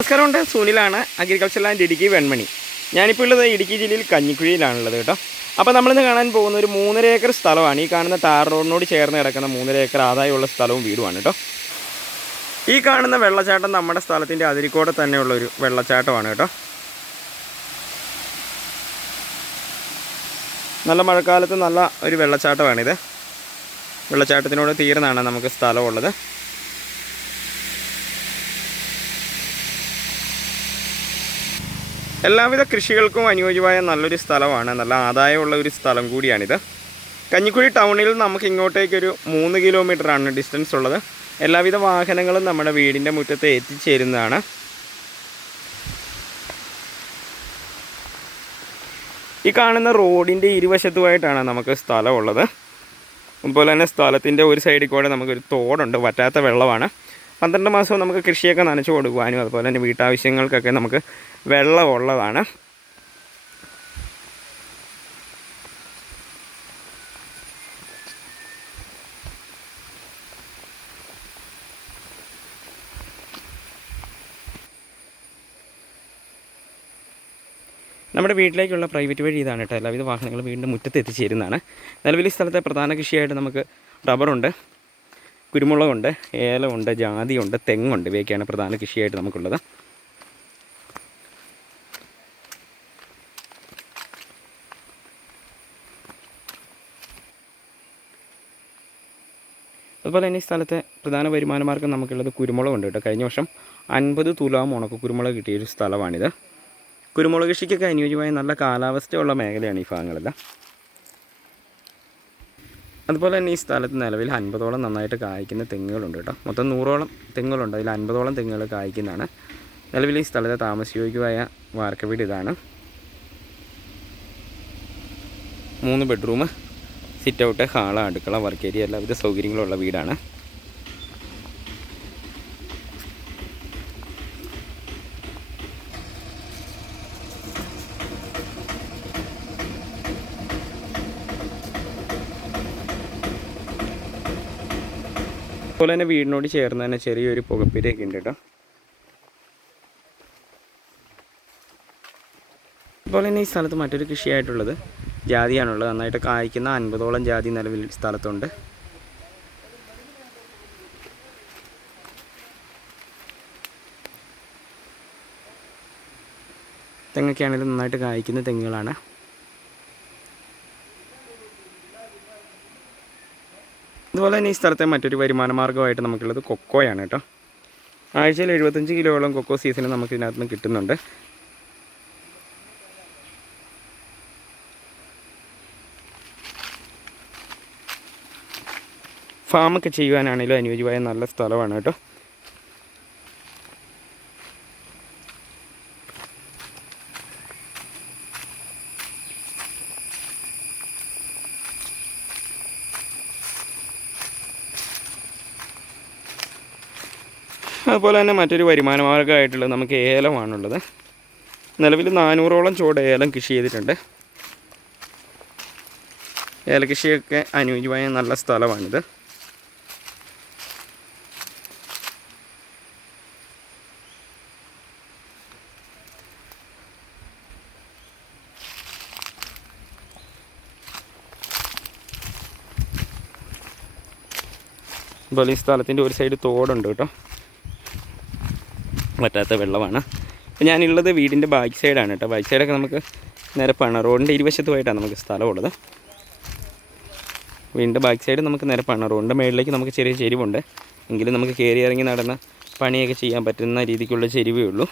നമസ്കാരമുണ്ട്. സുനിലാണ് agriculture land Idukki Venmani. ഞാനിപ്പോൾ ഉള്ളത് ഇടുക്കി ജില്ലയിൽ കഞ്ഞിക്കുഴിയിലാണുള്ളത് കേട്ടോ. അപ്പോൾ നമ്മളിന്ന് കാണാൻ പോകുന്ന ഒരു മൂന്നര ഏക്കർ സ്ഥലമാണ്. ഈ കാണുന്ന ടാർ റോഡിനോട് ചേർന്ന് കിടക്കുന്ന മൂന്നര ഏക്കർ ആദായമുള്ള സ്ഥലവും വീടുമാണ് കേട്ടോ. ഈ കാണുന്ന വെള്ളച്ചാട്ടം നമ്മുടെ സ്ഥലത്തിന്റെ അതിരിക്കോടെ തന്നെയുള്ള ഒരു വെള്ളച്ചാട്ടമാണ് കേട്ടോ. നല്ല മഴക്കാലത്ത് നല്ല ഒരു വെള്ളച്ചാട്ടമാണിത്. വെള്ളച്ചാട്ടത്തിനോട് തീർന്നാണ് നമുക്ക് സ്ഥലമുള്ളത്. എല്ലാവിധ കൃഷികൾക്കും അനുയോജ്യമായ നല്ലൊരു സ്ഥലമാണ്. നല്ല ആദായമുള്ള ഒരു സ്ഥലം കൂടിയാണിത്. കഞ്ഞിക്കുഴി ടൗണിൽ നമുക്ക് ഇങ്ങോട്ടേക്കൊരു മൂന്ന് കിലോമീറ്ററാണ് ഡിസ്റ്റൻസ് ഉള്ളത്. എല്ലാവിധ വാഹനങ്ങളും നമ്മുടെ വീടിന്റെ മുറ്റത്ത് എത്തിച്ചേരുന്നതാണ്. ഈ കാണുന്ന റോഡിന്റെ ഇരുവശത്തുമായിട്ടാണ് നമുക്ക് സ്ഥലമുള്ളത്. അതുപോലെ തന്നെ സ്ഥലത്തിന്റെ ഒരു സൈഡിൽ കൂടെ നമുക്കൊരു തോടുണ്ട്. വറ്റാത്ത വെള്ളമാണ്. പന്ത്രണ്ട് മാസവും നമുക്ക് കൃഷിയൊക്കെ നനച്ചു കൊടുക്കുവാനും അതുപോലെ തന്നെ വീട്ടാവശ്യങ്ങൾക്കൊക്കെ നമുക്ക് വെള്ളമുള്ളതാണ്. നമ്മുടെ വീട്ടിലേക്കുള്ള പ്രൈവറ്റ് വഴി ഇതാണ് കേട്ടോ. എല്ലാവിധ വാഹനങ്ങളും വീണ്ടും മുറ്റത്ത് എത്തിച്ചേരുന്നതാണ്. നിലവിൽ ഈ സ്ഥലത്തെ പ്രധാന കൃഷിയായിട്ട് നമുക്ക് റബ്ബറുണ്ട്. കുരുമുളകുണ്ട് ഏലമുണ്ട് ജാതിയുണ്ട് തെങ്ങുണ്ട്. ഇവയൊക്കെയാണ് പ്രധാന കൃഷിയായിട്ട് നമുക്കുള്ളത്. അതുപോലെ തന്നെ ഈ സ്ഥലത്തെ പ്രധാന വരുമാന മാർഗം നമുക്കുള്ളത് കുരുമുളകുണ്ട് കേട്ടോ. കഴിഞ്ഞ വർഷം അൻപത് തുലാം ഉണക്ക കുരുമുളക് കിട്ടിയൊരു സ്ഥലമാണിത്. കുരുമുളക് കൃഷിക്കൊക്കെ അനുയോജ്യമായ നല്ല കാലാവസ്ഥയുള്ള മേഖലയാണ് ഈ ഭാഗങ്ങളെല്ലാം. അതുപോലെ തന്നെ ഈ സ്ഥലത്ത് നിലവിൽ അൻപതോളം നന്നായിട്ട് കായ്ക്കുന്ന തെങ്ങുകളുണ്ട് കേട്ടോ. മൊത്തം നൂറോളം തെങ്ങുകളുണ്ട്. അതിൽ അൻപതോളം തെങ്ങുകൾ കായ്ക്കുന്നതാണ്. നിലവിൽ ഈ സ്ഥലത്തെ താമസയോഗ്യമായ വാർക്ക വീട് ഇതാണ്. മൂന്ന് ബെഡ്റൂം സിറ്റ് ഔട്ട് ഹാൾ അടുക്കള വർക്ക് ഏരിയ എല്ലാവിധ സൗകര്യങ്ങളുള്ള വീടാണ്. അതുപോലെ തന്നെ വീടിനോട് ചേർന്ന് തന്നെ ചെറിയൊരു പുകപ്പിരയൊക്കെ ഉണ്ട് കേട്ടോ. അതുപോലെ തന്നെ ഈ സ്ഥലത്ത് മറ്റൊരു കൃഷിയായിട്ടുള്ളത് ജാതിയാണുള്ളത്. നന്നായിട്ട് കായ്ക്കുന്ന അൻപതോളം ജാതി നിലവിൽ സ്ഥലത്തുണ്ട്. തെങ്ങൊക്കെയാണെങ്കിലും നന്നായിട്ട് കായ്ക്കുന്ന തെങ്ങുകളാണ്. അതുപോലെ തന്നെ ഈ സ്ഥലത്തെ മറ്റൊരു വരുമാന മാർഗമായിട്ട് നമുക്കുള്ളത് കൊക്കോയാണ് കേട്ടോ. ആഴ്ചയിൽ എഴുപത്തഞ്ച് കിലോയോളം കൊക്കോ സീസണ് നമുക്ക് ഇതിനകത്ത് നിന്ന് കിട്ടുന്നുണ്ട്. ഫാമൊക്കെ ചെയ്യുവാനാണെങ്കിലും അനുയോജ്യമായ നല്ല സ്ഥലമാണ് കേട്ടോ. അതുപോലെ തന്നെ മറ്റൊരു വരുമാന മാർഗമായിട്ടുള്ളത് നമുക്ക് ഏലമാണുള്ളത്. നിലവിൽ നാനൂറോളം ചുവട് ഏലം കൃഷി ചെയ്തിട്ടുണ്ട്. ഏലകൃഷിയൊക്കെ അനുയോജ്യമായ നല്ല സ്ഥലമാണിത്. അതുപോലെ ഈ സ്ഥലത്തിന്റെ ഒരു സൈഡ് തോടുണ്ട് കേട്ടോ. പറ്റാത്ത വെള്ളമാണ്. അപ്പോൾ ഞാനുള്ളത് വീടിന്റെ ബാക്ക് സൈഡാണ് കേട്ടോ. ബാക്ക് സൈഡൊക്കെ നമുക്ക് നിരപ്പാണ് റോഡിന്റെ ഇരുവശത്തുമായിട്ടാണ് നമുക്ക് സ്ഥലമുള്ളത്. വീടിന്റെ ബാക്ക് സൈഡ് നമുക്ക് നിരപ്പാണ് റോഡിന്റെ മേളിലേക്ക് നമുക്ക് ചെറിയ ചെരിവുണ്ട്. എങ്കിലും നമുക്ക് കയറി ഇറങ്ങി നടന്ന് പണിയൊക്കെ ചെയ്യാൻ പറ്റുന്ന രീതിക്കുള്ള ചെരിവേ ഉള്ളൂ.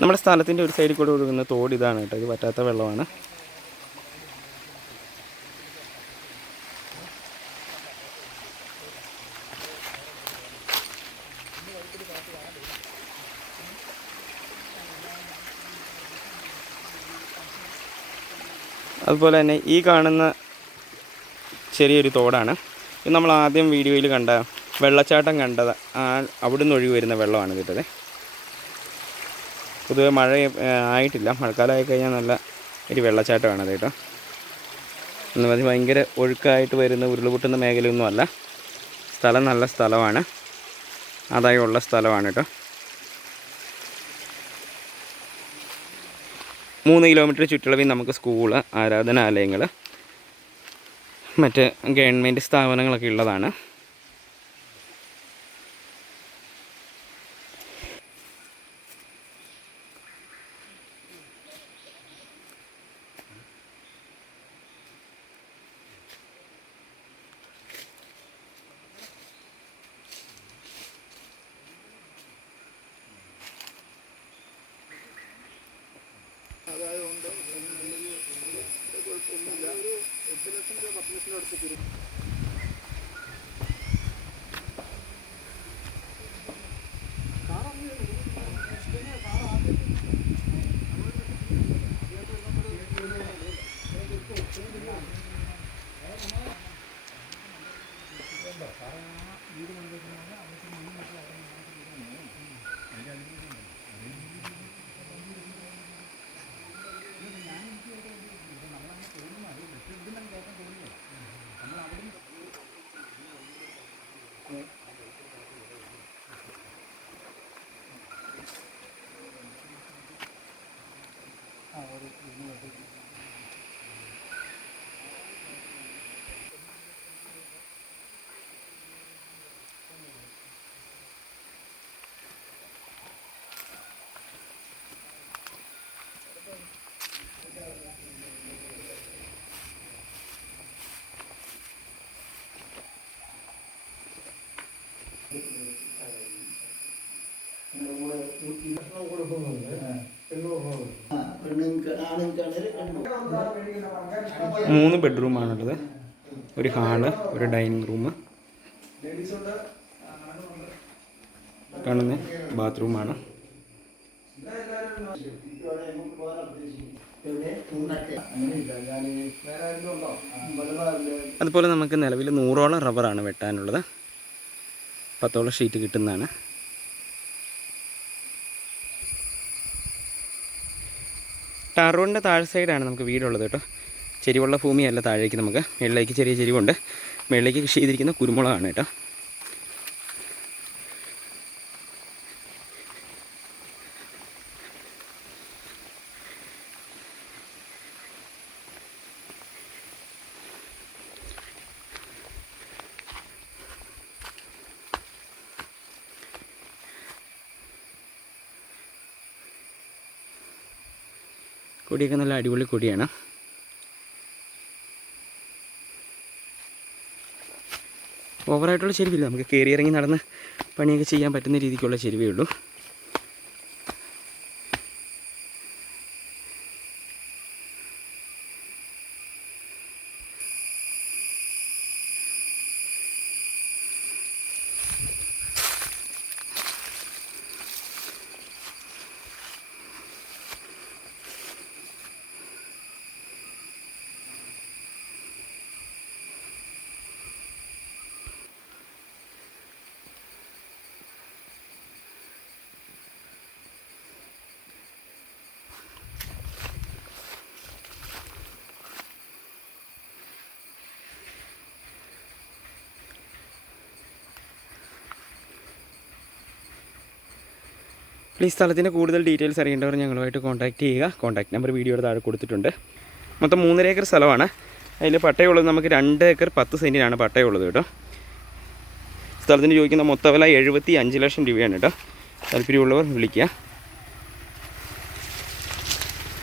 നമ്മുടെ സ്ഥലത്തിന്റെ ഒരു സൈഡിൽ കൂടെ ഒഴുകുന്ന തോട് ഇതാണ് കേട്ടോ. ഇത് പറ്റാത്ത വെള്ളമാണ്. അതുപോലെ തന്നെ ഈ കാണുന്ന ചെറിയൊരു തോടാണ്. ഇത് നമ്മൾ ആദ്യം വീഡിയോയിൽ കണ്ട വെള്ളച്ചാട്ടം കണ്ടത് ആ അവിടുന്ന് ഒഴുകി വരുന്ന വെള്ളമാണ് കിട്ടത്. പൊതുവെ മഴ ആയിട്ടില്ല. മഴക്കാലമായി കഴിഞ്ഞാൽ നല്ല ഒരു വെള്ളച്ചാട്ടമാണ് അത് കേട്ടോ. എന്ന് പറഞ്ഞാൽ ഭയങ്കര ഒഴുക്കായിട്ട് വരുന്ന ഉരുളുപൊട്ടുന്ന മേഖലയൊന്നും അല്ല. സ്ഥലം നല്ല സ്ഥലമാണ്. അതായി ഉള്ള സ്ഥലമാണ് കേട്ടോ. മൂന്ന് കിലോമീറ്റർ ചുറ്റളവിൽ നമുക്ക് സ്കൂൾ ആരാധനാലയങ്ങൾ മറ്റ് ഗവൺമെന്റ് സ്ഥാപനങ്ങളൊക്കെ ഉള്ളതാണ്. teşekkür ederim. മൂന്ന് ബെഡ്റൂമാണുള്ളത് ഒരു ഹാൾ ഒരു ഡൈനിങ് റൂം. കാണുന്ന ബാത്റൂമാണ് അതുപോലെ നമുക്ക് നിലവിൽ നൂറോളം റബ്ബറാണ് വെട്ടാനുള്ളത്. പത്തോളം ഷീറ്റ് കിട്ടുന്നതാണ്. ടാർ റോഡിന്റെ താഴെ സൈഡാണ് നമുക്ക് വീടുള്ളത് കേട്ടോ. ചെരിവുള്ള ഭൂമിയല്ല താഴേക്ക് നമുക്ക് മുകളിലേക്ക് ചെറിയ ചെരിവുണ്ട്. മുകളിലേക്ക് കൃഷി ചെയ്തിരിക്കുന്ന കുരുമുളകാണ് കേട്ടോ. കൊടിയൊക്കെ നല്ല അടിപൊളി കൊടിയാണ്. ഓവറായിട്ടുള്ള ചെരുവില്ല. നമുക്ക് കയറി ഇറങ്ങി നടന്ന് പണിയൊക്കെ ചെയ്യാൻ പറ്റുന്ന രീതിക്കുള്ള ചെരുവേ ഉള്ളൂ. ഈ സ്ഥലത്തിന്റെ കൂടുതൽ ഡീറ്റെയിൽസ് അറിയേണ്ടവർ ഞങ്ങളുമായിട്ട് കോൺടാക്റ്റ് ചെയ്യുക. കോൺടാക്ട് നമ്പർ വീഡിയോയുടെ താഴെ കൊടുത്തിട്ടുണ്ട്. മൊത്തം മൂന്നര ഏക്കർ സ്ഥലമാണ്. അതിൽ പട്ടയമുള്ളത് നമുക്ക് രണ്ട് ഏക്കർ പത്ത് സെന്റിനാണ് പട്ടയമുള്ളത് കേട്ടോ. സ്ഥലത്തിന് ചോദിക്കുന്ന മൊത്ത വില എഴുപത്തി അഞ്ച് ലക്ഷം രൂപയാണ് കേട്ടോ. താല്പര്യമുള്ളവർ വിളിക്കുക.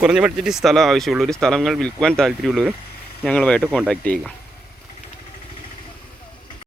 കുറഞ്ഞ ബഡ്ജറ്റ് സ്ഥലം ആവശ്യമുള്ളവർ സ്ഥലങ്ങൾ വിൽക്കുവാൻ താല്പര്യമുള്ളവരും ഞങ്ങളുമായിട്ട് കോൺടാക്റ്റ് ചെയ്യുക.